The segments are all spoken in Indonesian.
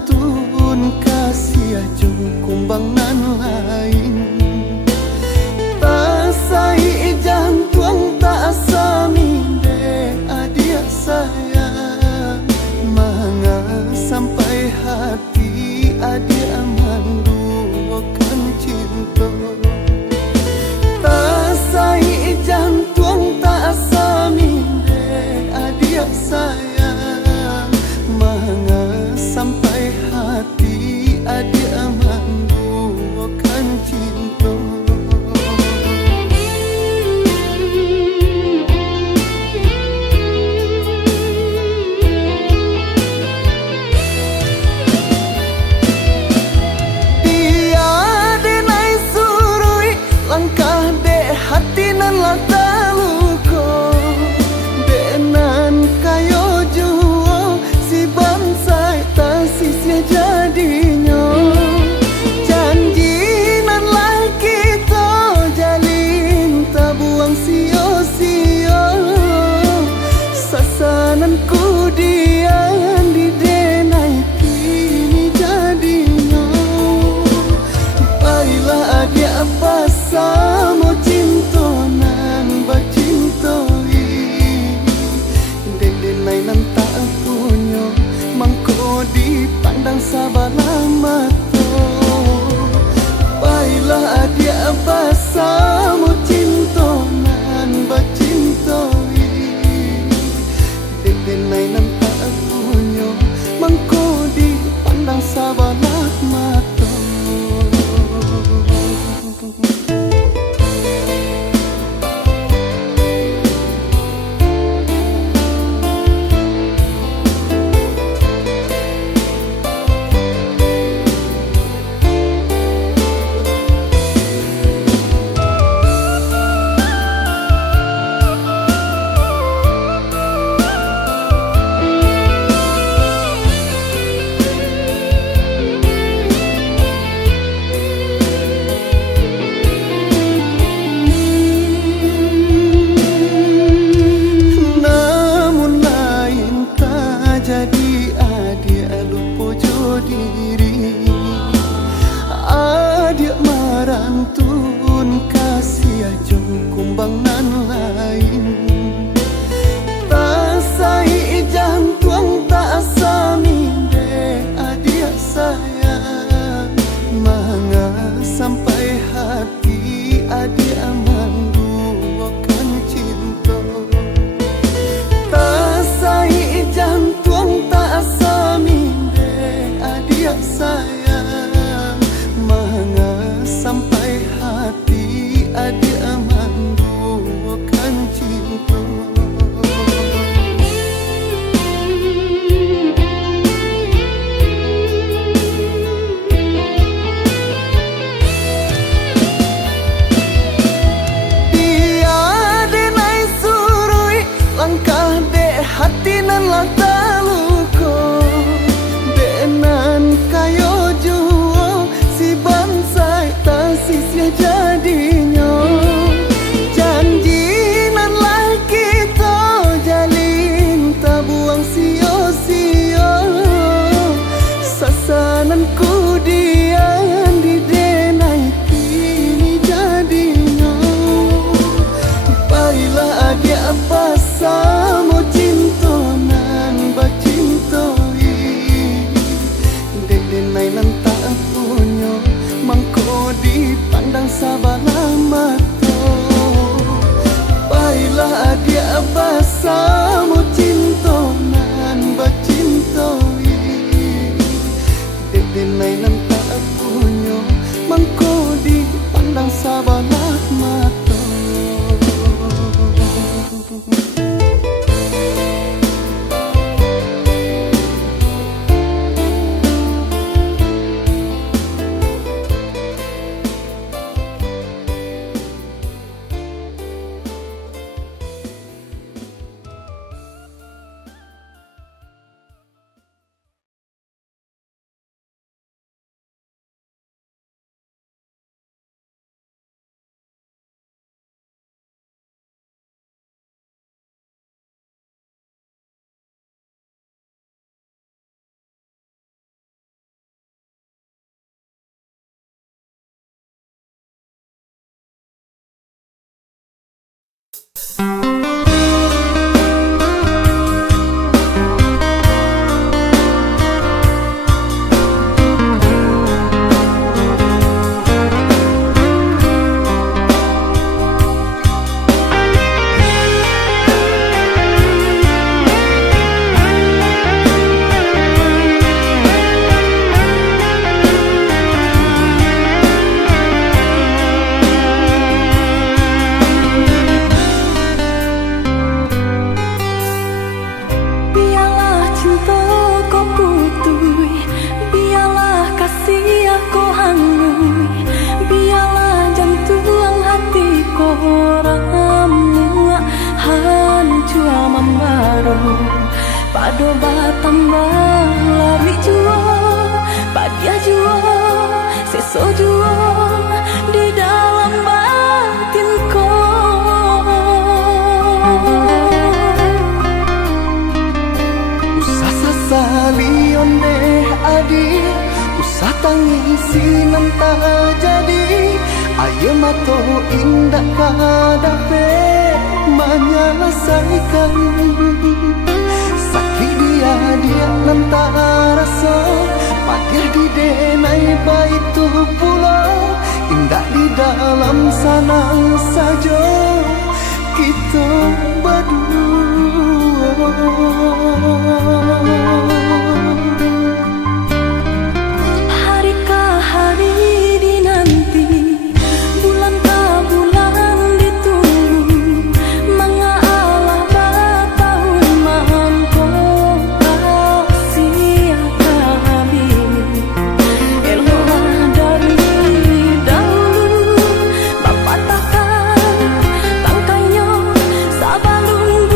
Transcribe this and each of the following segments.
marantun kasih jong kumbang nan lain tasai jantung tak saminde adia sayang manga sampai hati adia mandukan cinta tasai jantung tak saminde adia sayang manga sampai hati adia mandukan cinta. Hati nan lata luko denan kayo juo si bansai tasisnya jadinya janji nan lah kita jalin tak buang sio-sio sasananku dian di denai kini jadinya baiklah adia apa sama cintonan bacintoi denai nan tak punya mangko dipandang sabalah mato baiklah adia sama cintonan bacintoi denai nan tak punya mangko dipandang sabalah mato. Jadi adik lupa diri adik marantun kasih jong kumbang nan lain tasai jantung tak saminde adik sayang manga sampai hati adik mandukan cinta tasai jantung tak saminde adia sayang manga sampai hati adia mandukan cinta dia denai surui langkah hati nan lata luko denan kayo juo si bansai tasisnya jadinya janji nan lah kita jalin tak buang sio-sio sasananku dian di denai kini jadinya baiklah adia apa sama cintonan bacintoi denai nan tak punya mangko dipandang sabalah mato baiklah adia apa sama cintonan bacintoi denai nan tak punya mangko dipandang sabalah mato. Ado batambah lari jua, badia jua, seso jua di dalam batinku. Usah sasali onde adi, usah tangisi nanta jadi. Ayo mato indah kadape menyelesaikan. Sakit dia nanta rasa, padir di denai baitu pulau. Indah di dalam sana saja kita berdua. Harikah hari dinanti, bulan tak bulan ditunggu, mengalah bertahun mampu kasih kami. Eloklah dari dahulu, bapak takkan tangkainya sabalun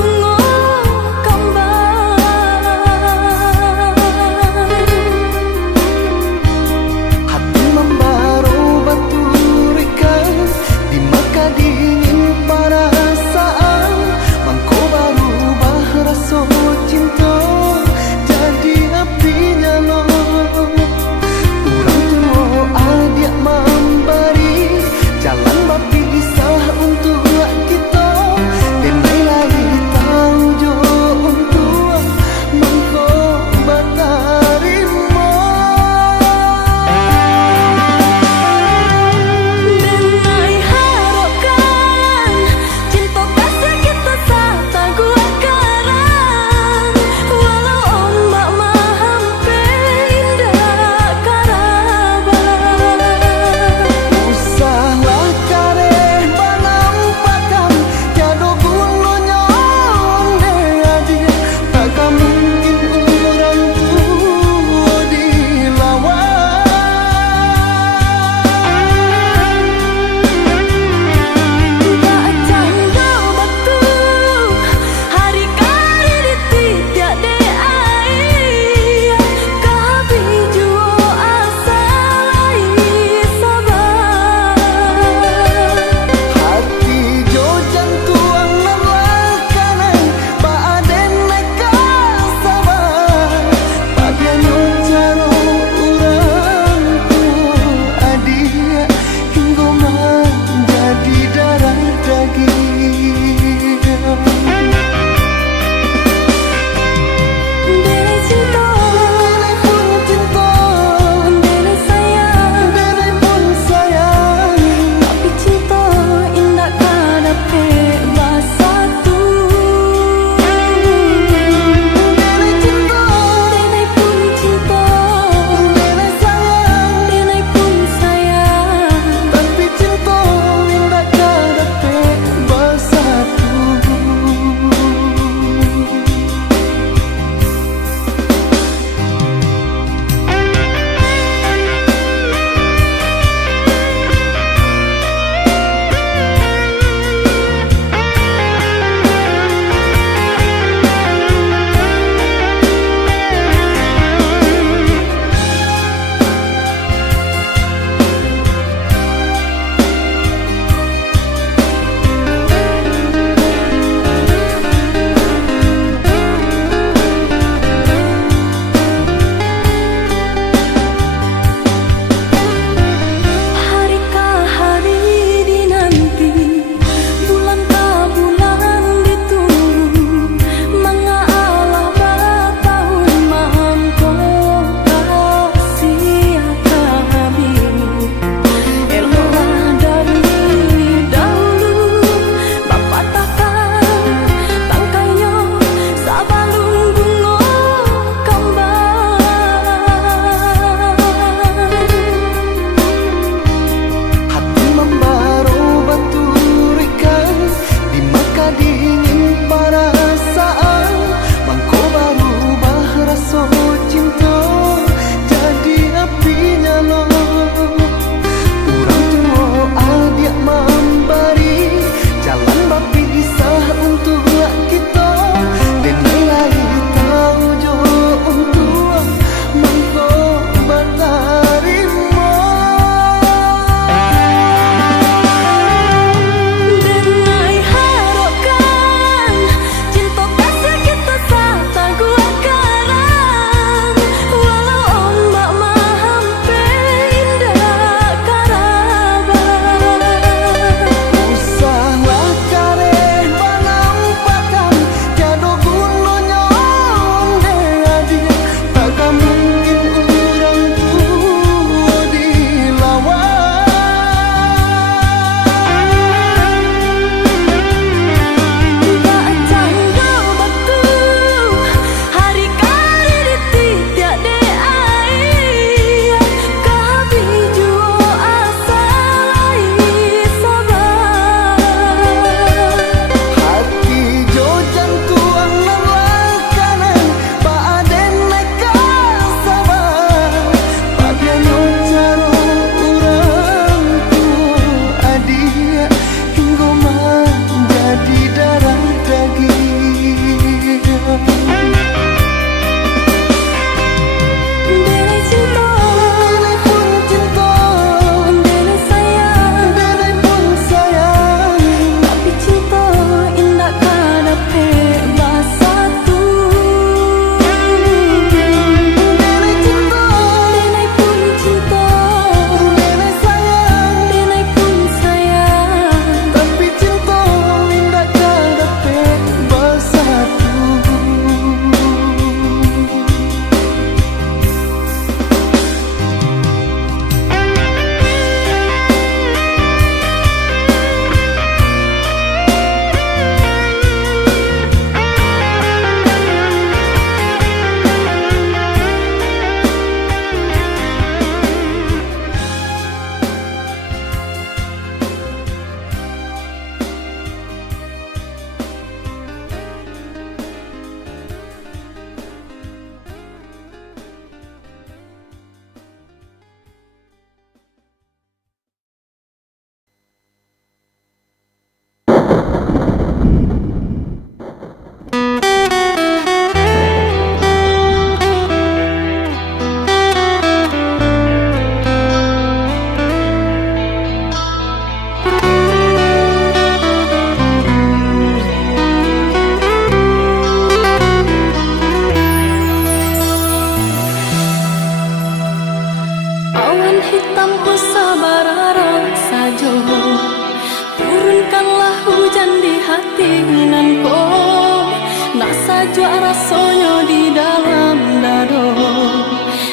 saja rasanya di dalam dado,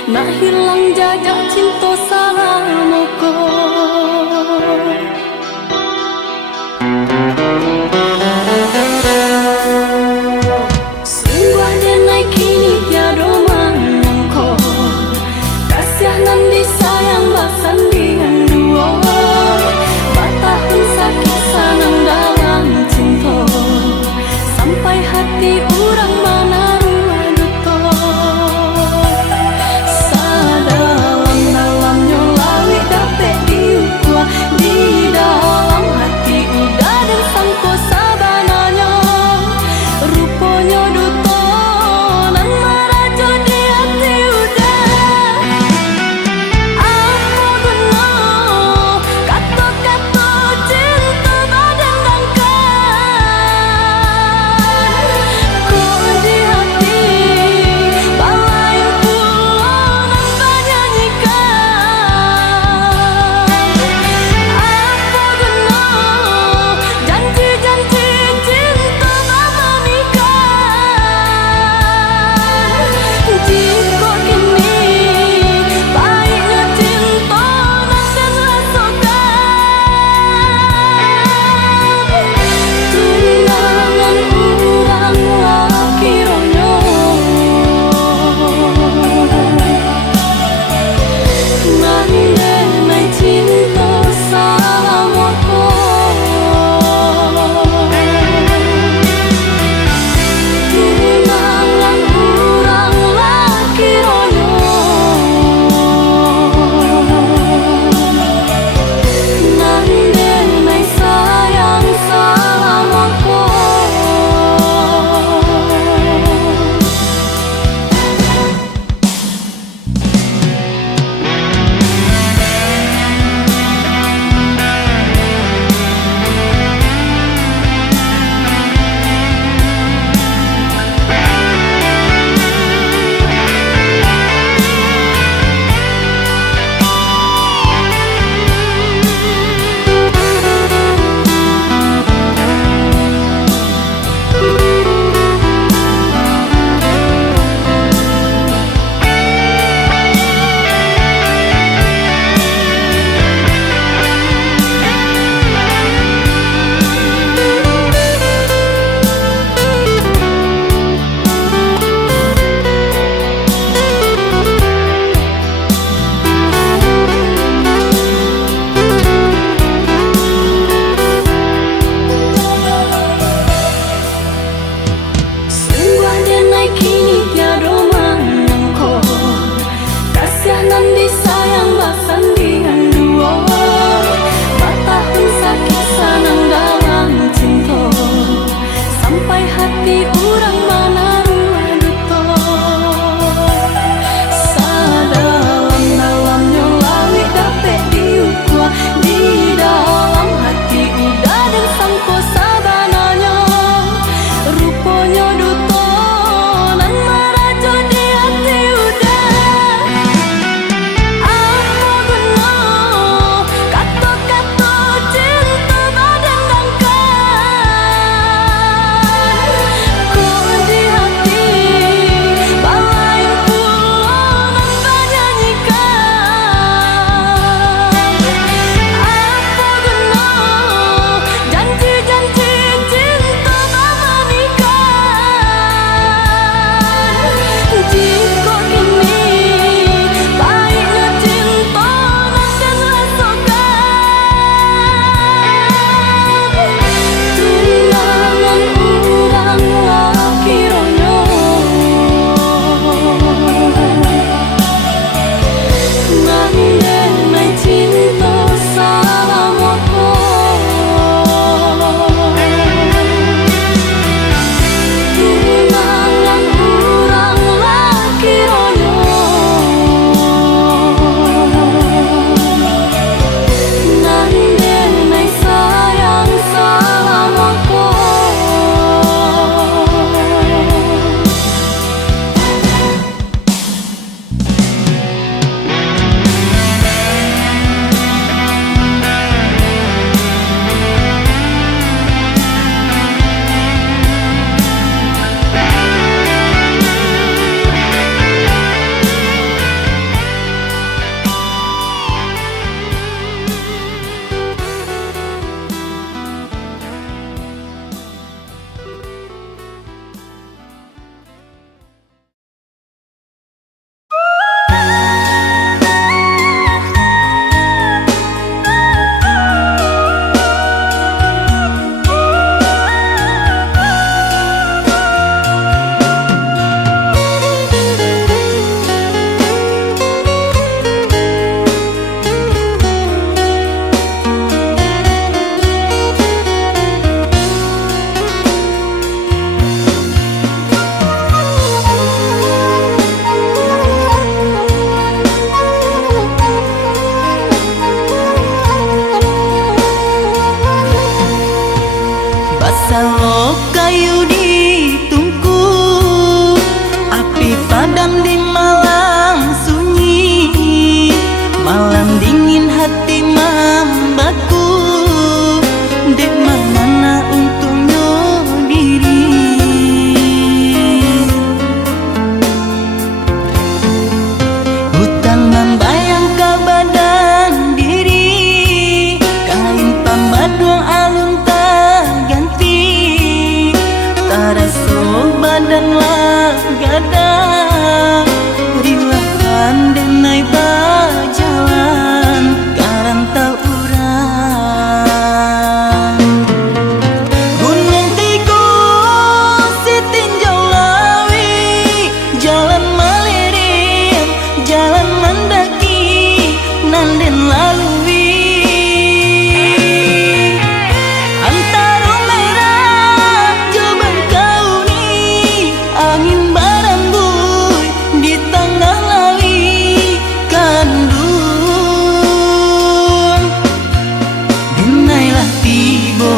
nak hilang jajak cinta salamoko. Sungguh ada naik kini tiada mangko, kasihanan disayang basandingan dua, batahun sakit sanang dalam cinta, sampai hati orang menaruh duto. Sadalam-dalamnya lawi dapat diukwa, di dalam hati udah dan sangko sabananya, rupanya duto nan merajo di hati udah. Apa guna kata-kata cinta badang dangkan, kau badan lah gadang rilahan denai bajalan karantau urang Gunung Tikus sitinjau lawi jalan malirin jalan mendaki nanden lalui antara merah coba kau nih angin barambui di tengah lawi kandung dinailah tibo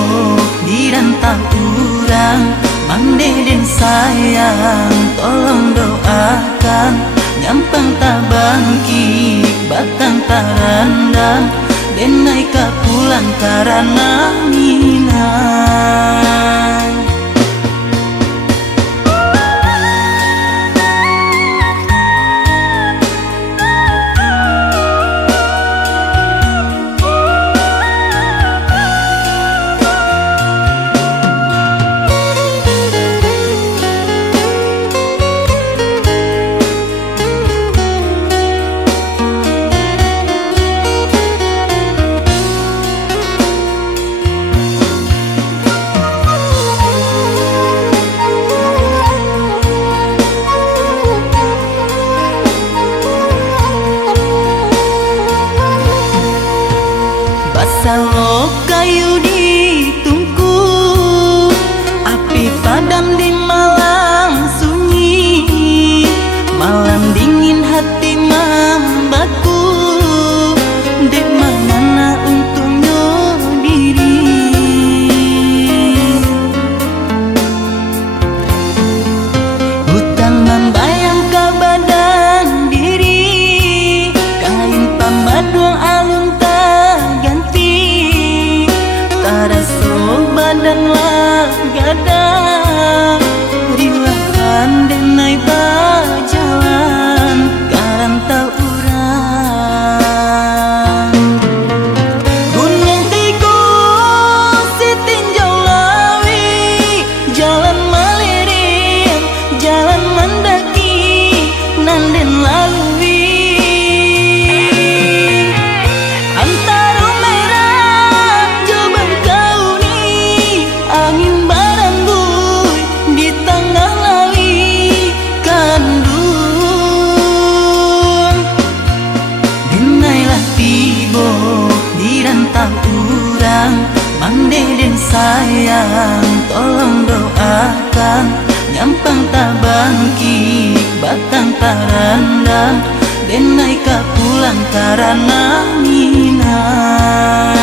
di rantau urang Mang Deden sayang tolong doakan nyampang tabangki batang tarandang denai ka pulang karana minang Basalo kayu ditungku api padam di malam sunyi malam dingin hati membaku dek mana untungnya diri hutan membayang ke badan diri kain pambaduang alun badan lah gadang rilahan denai bajalan karantau urang Gunung Tikus sitinjau lawi jalan malirin jalan mendaki nanden lalui antara merah coba kau nih angin barambui di tengah lawi kandung dinailah tibo di rantau urang Mang Deden sayang tolong doakan nyampang tabangki batang tarandang denai ka pulang karana minang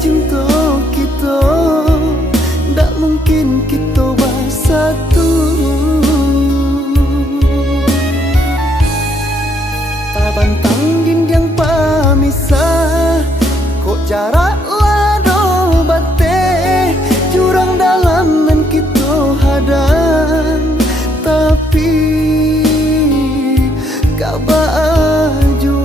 cinta kita, tak mungkin kita bersatu. Tak bantang dinding pamisah, kok jarak lado bate, jurang dalaman kita hadang, tapi gak baju.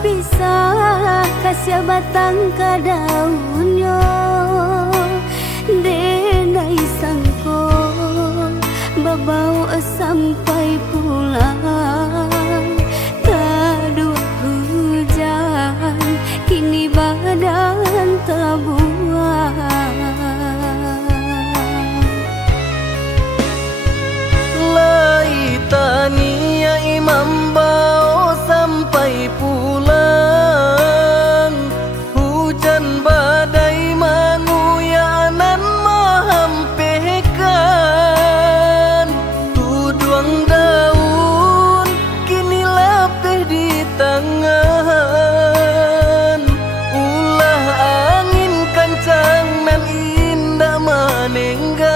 pisah kasih batang ka daunnya denai sangko babau sampai pulang kedua hujan kini badan terbuang Laitania imam bao sampai pulang hujan badai manguyanan mahampekan tuduang daun kini lapeh di tangan ulah angin kancang nan indah manenggang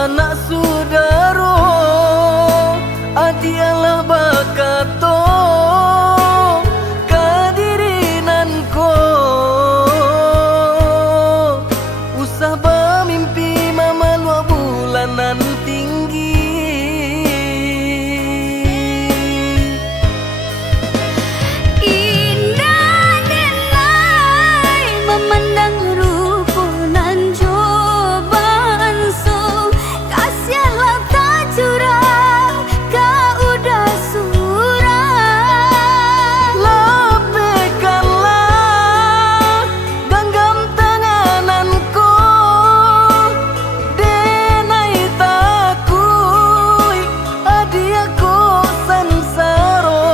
anak sudaro adialah bakato kadirinanko usah bermimpi mamalua bulanan tinggi indah denai memandang rupunan cobaan so kasihanlah tak curang kau udah surang lepehkanlah genggam tangananku denai takui adiaku sansaro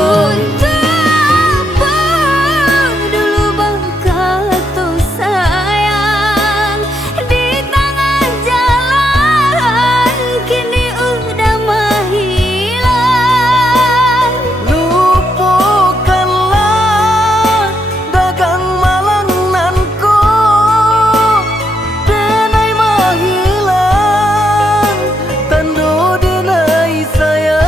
untuk apa dulu bangkato sayang di tangan jalan kini udah menghilang lupakanlah dagang malangnanku denai menghilang tando denai sayang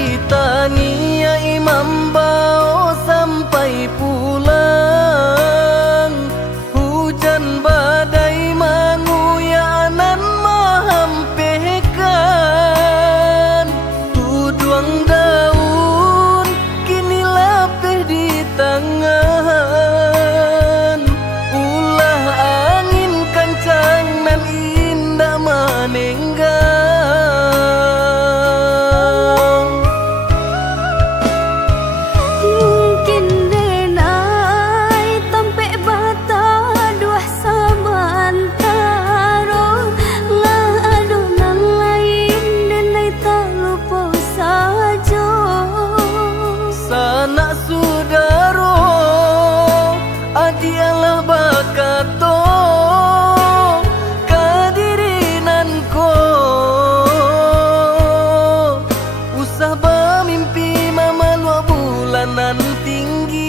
Laitania imam bao sampai pulang hujan badai manguyanan mahampekan tuduang daun kini lapeh di tangan ulah angin kancang nan indah manenggang mungkin denai tampe bata dua sabantaro lah adonan lain denai tak lupa saja sanak sudaro adialah bakato kadirinanko usah bermimpi mamalua bulanan tinggi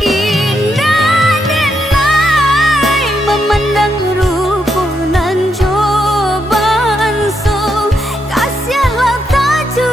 indah denai memandang rupunan cobaan so kasihanlah tak curang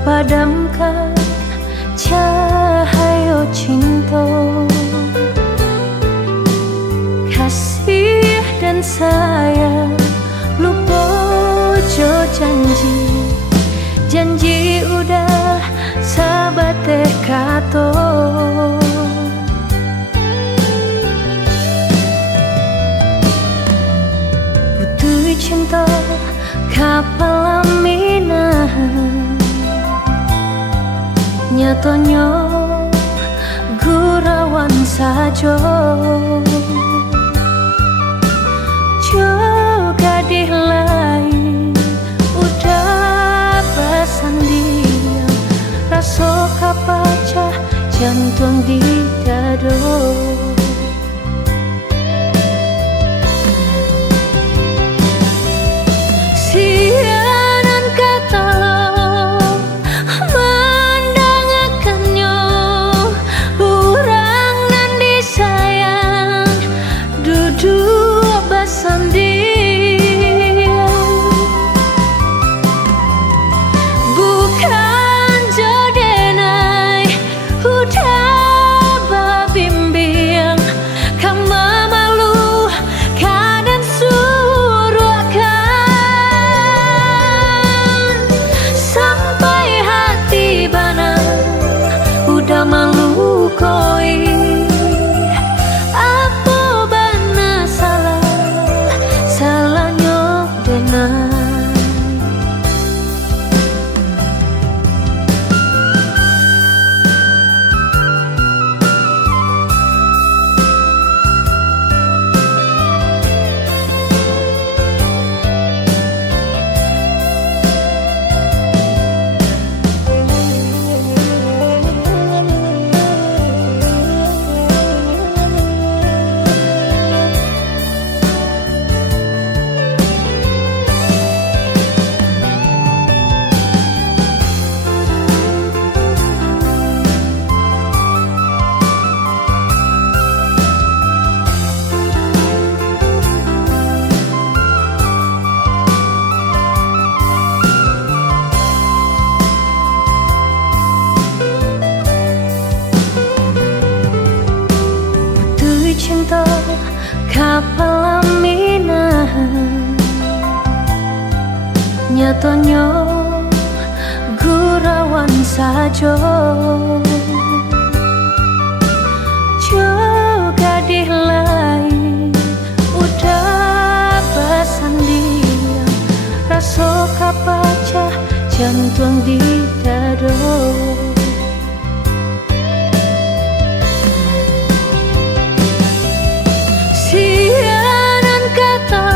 padamkan cahaya cinta, kasih dan sayang lupa jo janji udah sabate kato. Putui cinta kapal laminahan, nyatanya gurawan saja. Juga di lain udah bersendiang, rasa kapacah jantung di dado. Siaran kata mendangakannya, orang nan disayang duduk bersendirian, bukan jodenai udah babimbing kama malu kadan suruhkan, sampai hati bana udah malu koi. Apa bana salahnya denai. Cinta kapal laminahan, nyatanya gurawan saja. Juga di lain udah bersendiang, rasa kapacah jantung di dado. Siaran kata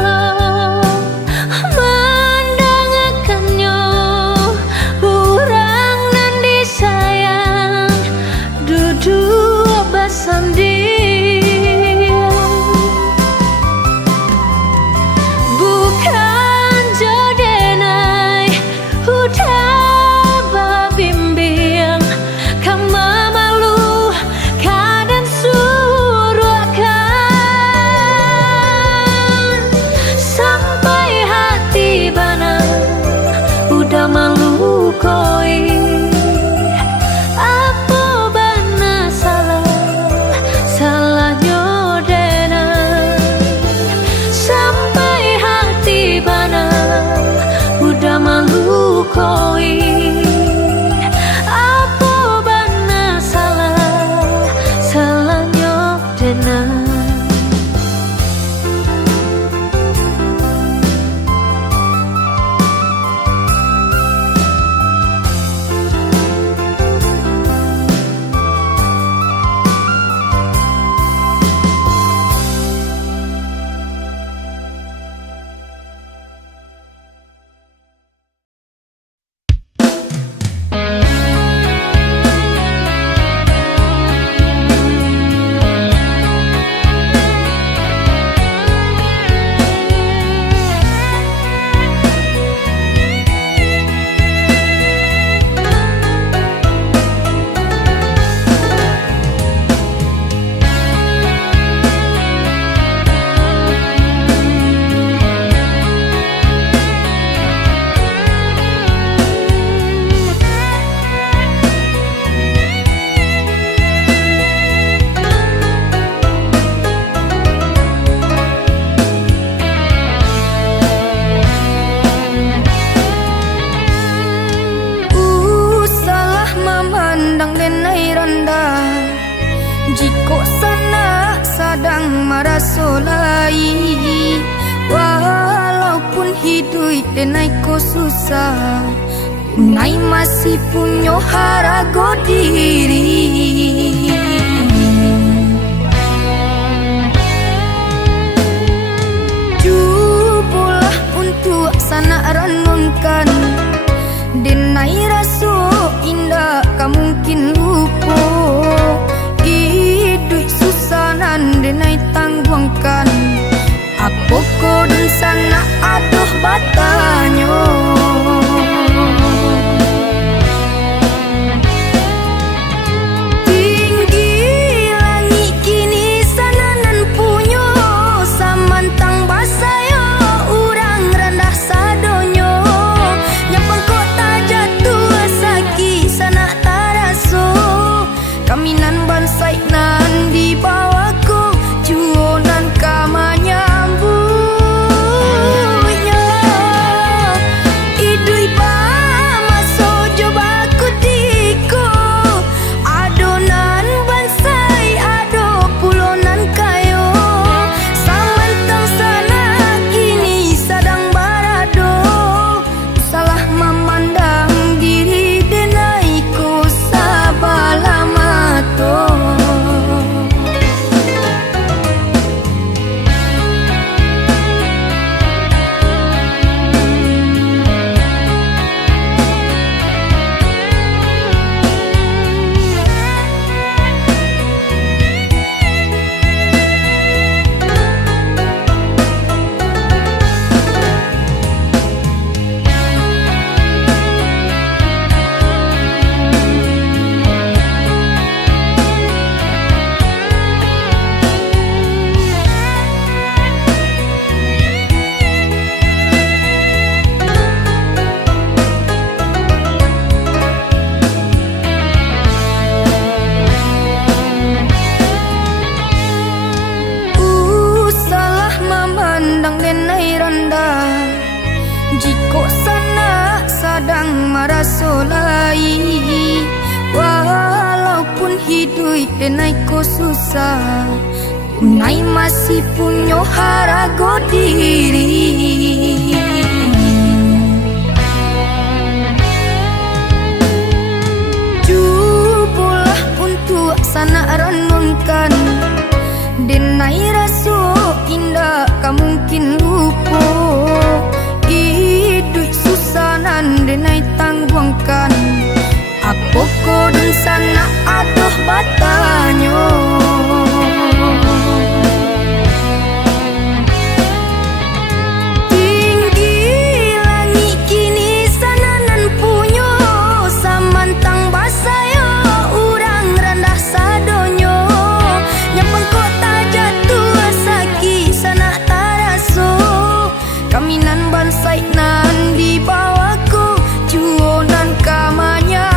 mendangakannya, orang nan disayang denai ko susah, tunai masih punya harago diri. Cubulah untuk sana renungkan, denai rasu indah ka mungkin lupa. Hidup susanan denai tangguangkan, apa ko dan sana aduh batanyo. Tinggi langit kini sananan punyo, samantang basayo urang rendah sadonyo. Nyapang kota jatuh saki sana taraso, kaminan bansai nan di bawahku juonan kamanya. Jiko sana sadang marasolai, walaupun hidup denai ko susah, tunai masih punya harago diri. Cubulah untuk sana renungkan, denai rasu indah ka mungkin lupa. Hidup susanan denai tangguangkan, apa ko dan sana aduh batanyo. Tinggi langit kini sananan punyo, samantang basayo urang rendah sadonyo. Nyapang kota jatuh saki sana taraso, kaminan bansai nan di bawahku juonan kamanya.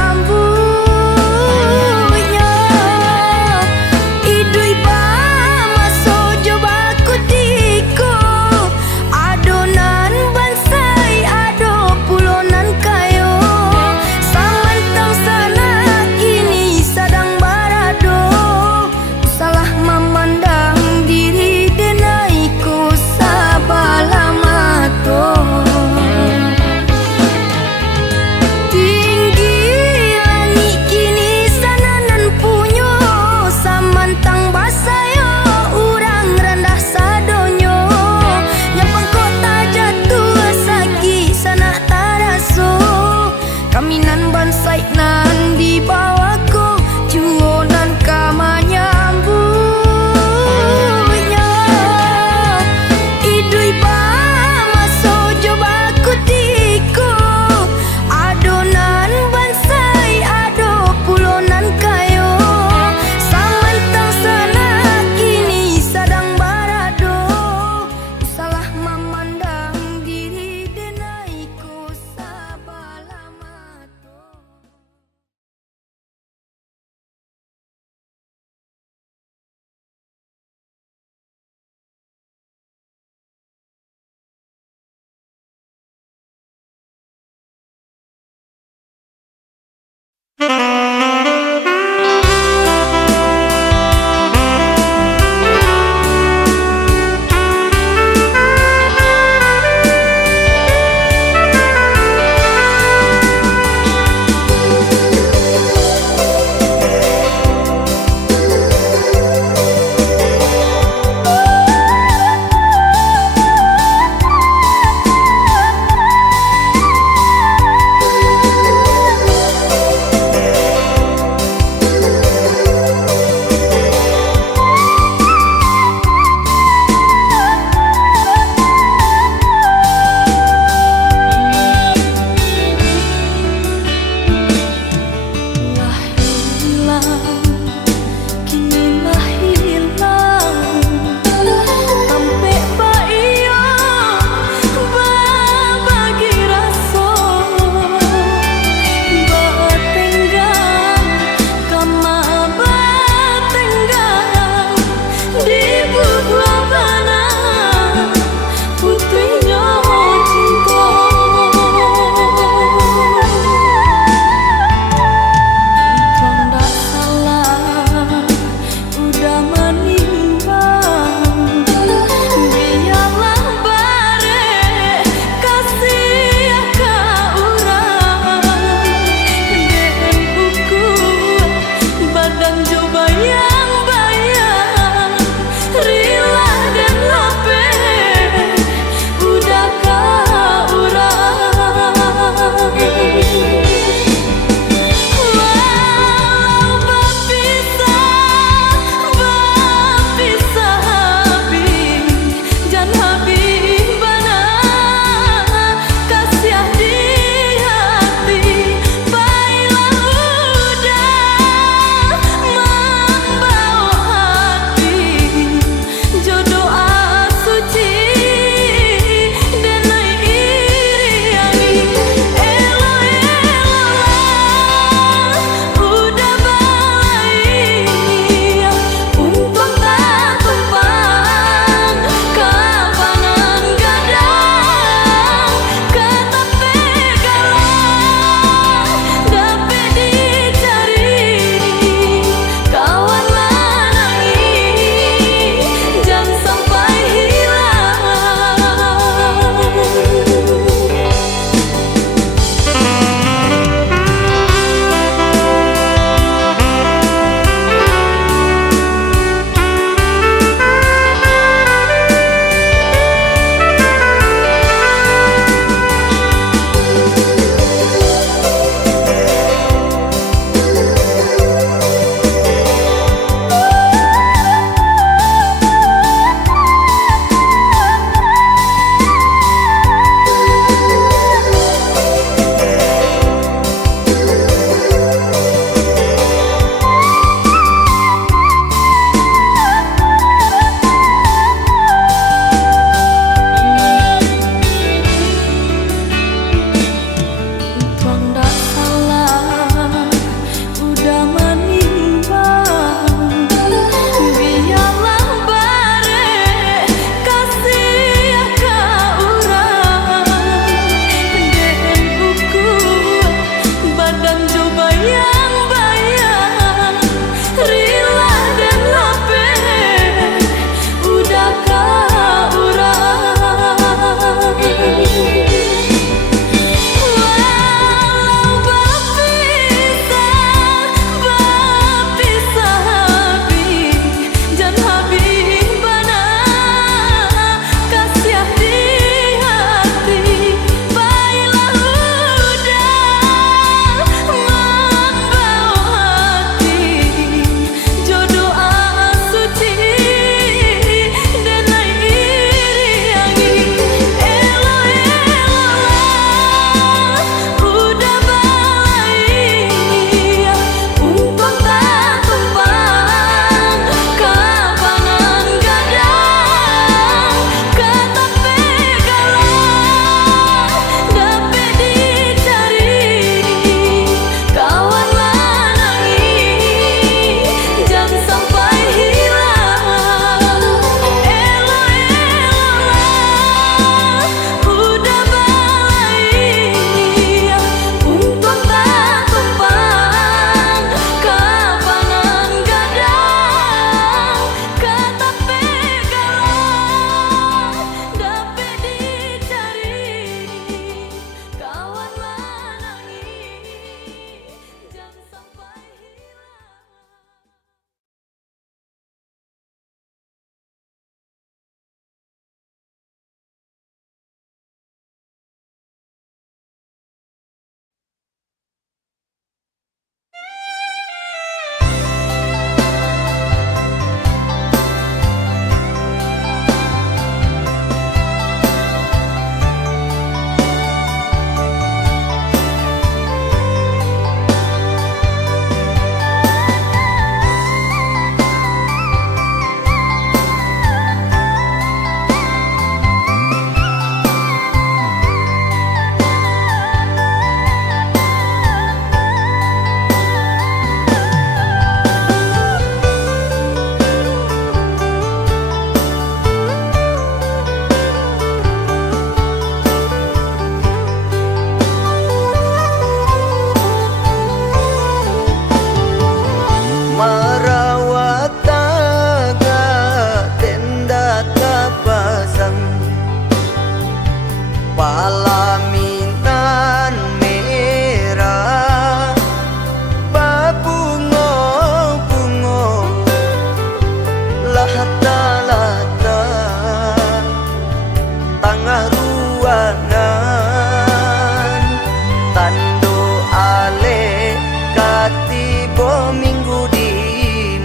tiba minggu di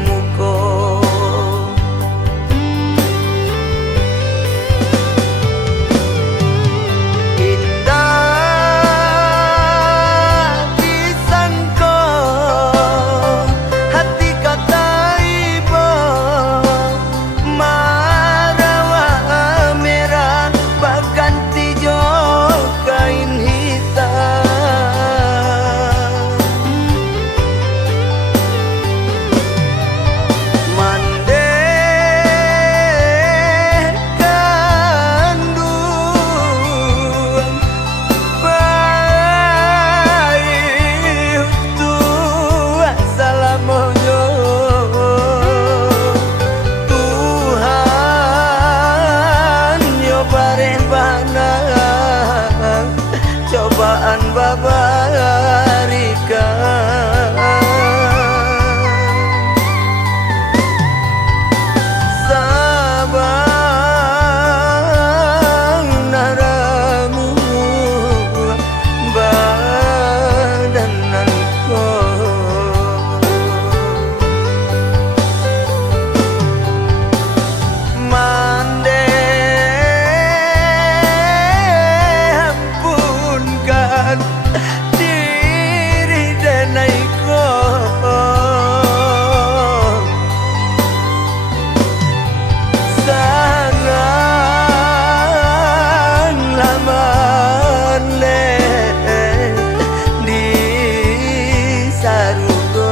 muko. Indah disangka hati kata ibu marawa merah baganti jo kain hitam. Cobaan babarikan sabang naramu badananku. Mande diri denaiko sangat laman le di sarugo.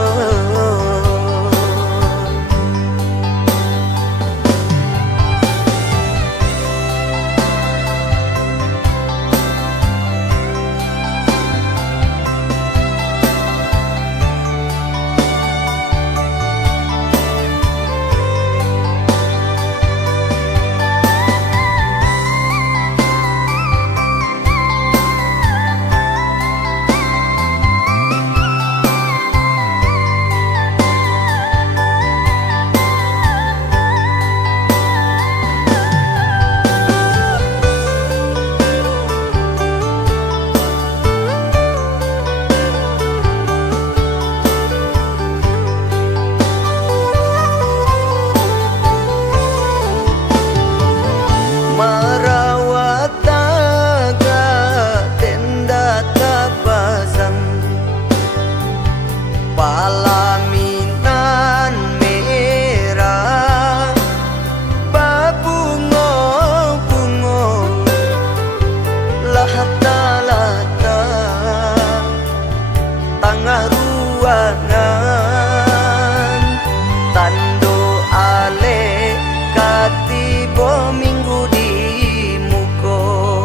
Palaminan merah babungo-bungo lata-lata tengah ruangan tando ale katibo minggu di muko.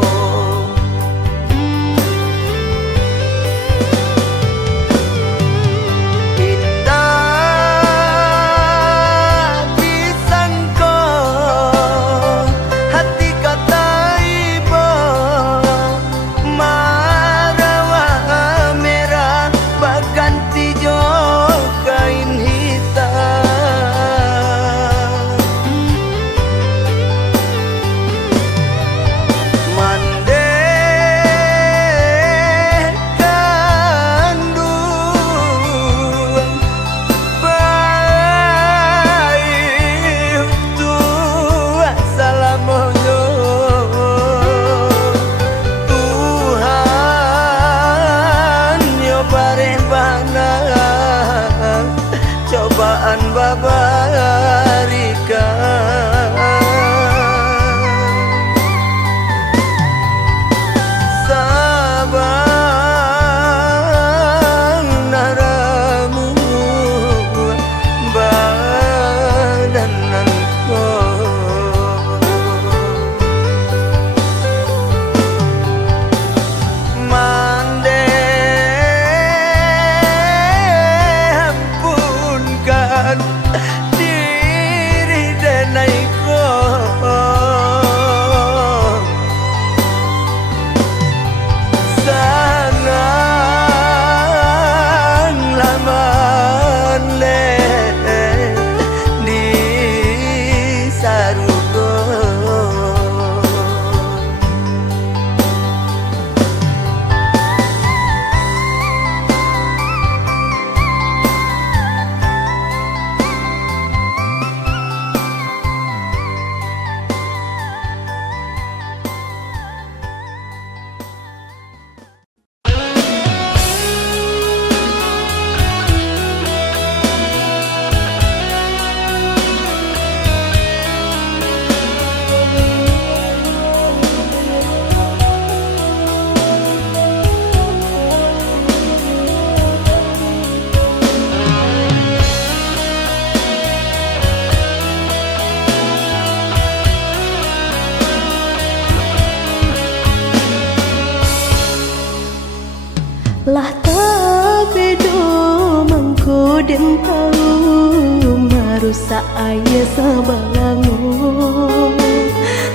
den tahu merusak ayah sabalangu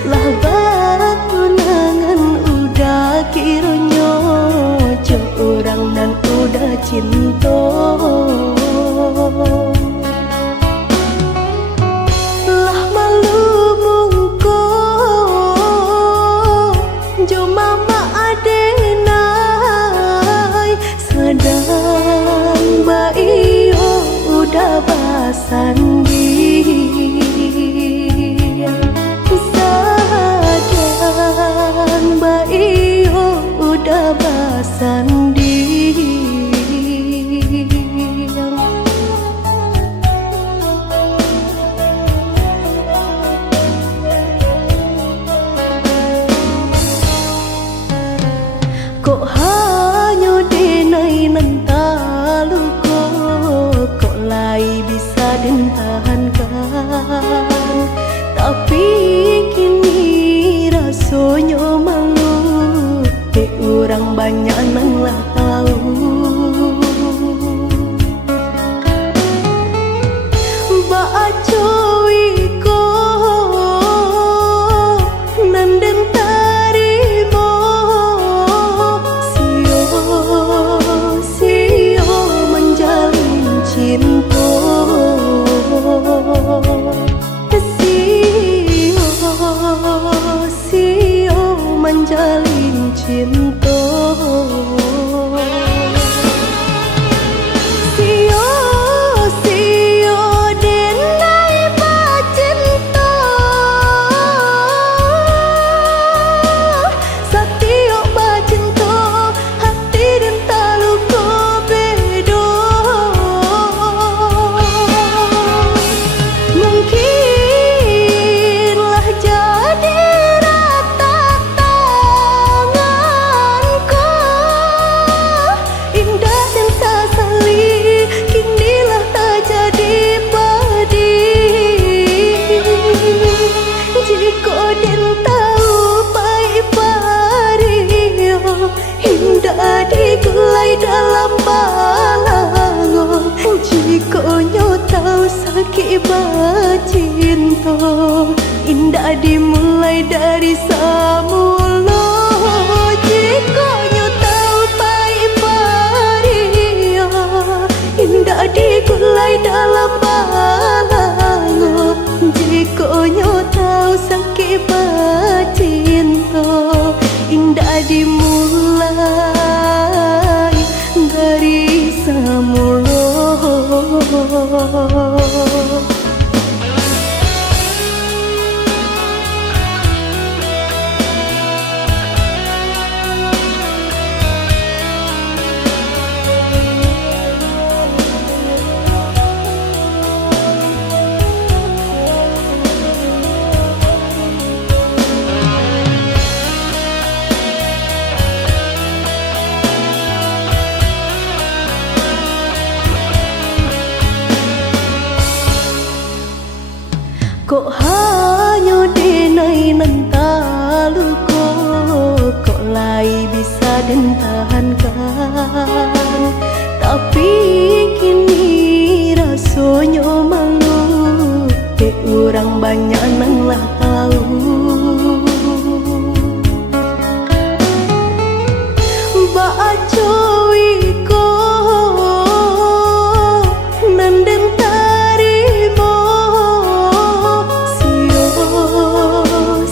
lah batunangan udah kironyo jo orang dan udah cinta lah malu mungko jo mama adenai sedang bayi udah basandi sadang bayi udah basandi kok hanya denai nantalu kok lai bisa den tahankan tapi kini rasanya malu orang banyak nan lah tahu baca wiko nan den tarimo sio menjalin cinta sio menjalin cinta sio denai pacinta satio pacinta hati den talu ko bedo mungkinlah jadi rata tanganku indah dan sasali kinilah tak jadi padi jika den tahu pai pario indah digelai dalam balango jika nyo tahu sakit bacinta indah dimulai dari samula jika nyo tahu pai pario indah digulai dalam balango jika nyo tahu sakit bacinta indah dimulai dari samula kok hanya denai nantalu kok lai bisa den tahankan tapi kini rasanya malu orang banyak nan lah tahu baca wiko nan den tarimo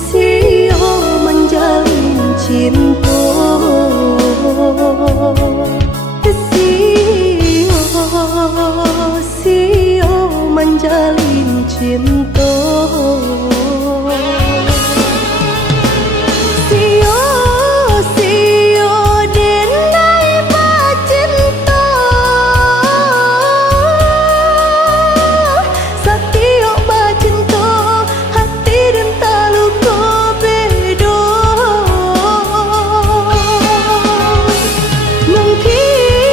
sio menjalin cinta sio menjalin cinta sio denai pacinta satio pacinta hati den talu ko bedo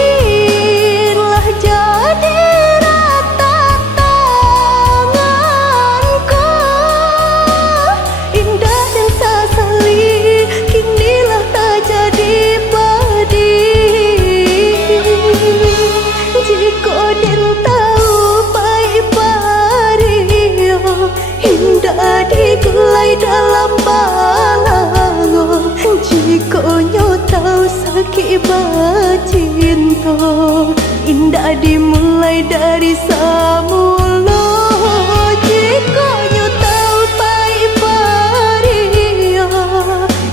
mungkinlah jadi rata tanganku dari samulo jika nyutau pai paria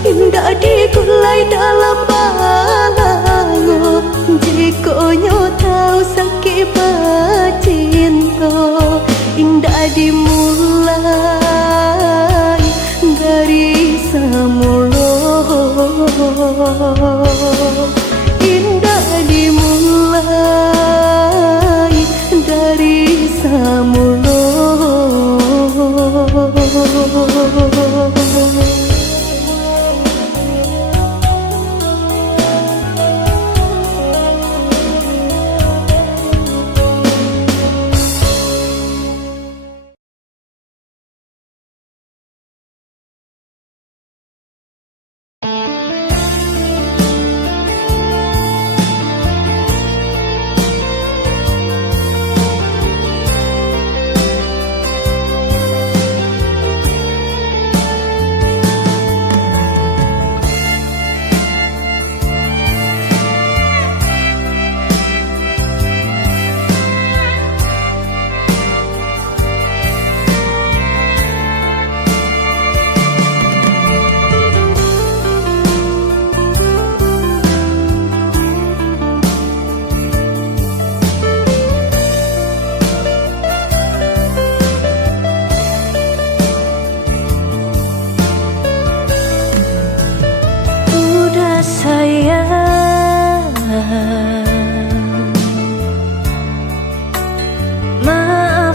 indah digulai dalam balango jika nyutau sakit cinta indah dimulai dari samulo indah dimulai dari samulo.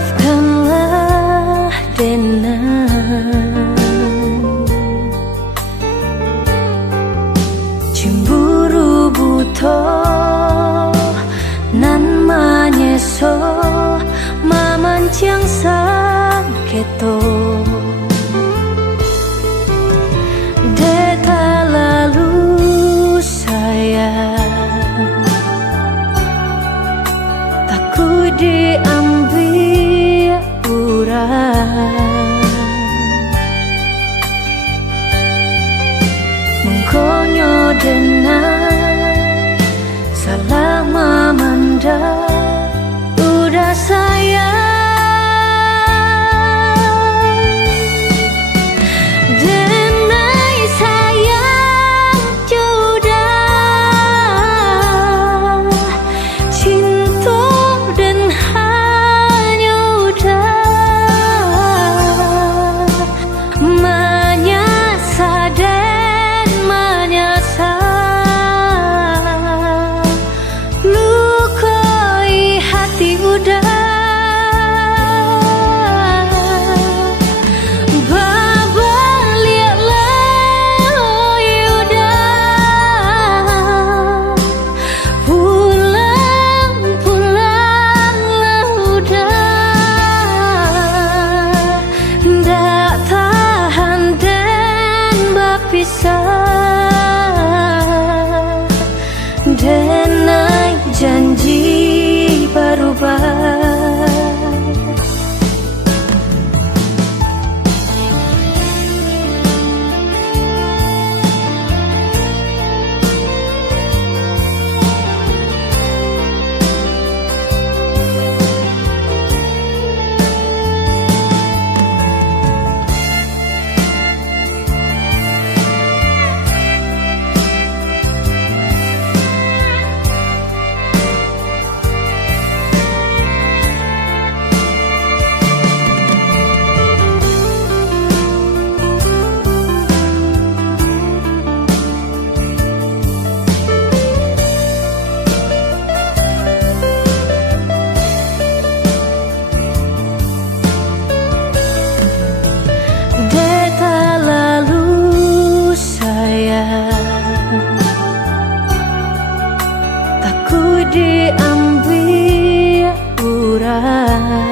Maafkanlah Denan, cemburu buto nan manyeso mamancang saketo deta lalu sayang takut diambil urang mengkonyo denai salah mamanda udah sayang denai sayang jodoh cinta dan hanya udah menyasa dan menyasa lukai hati udah denai janji berubah. Diambil urang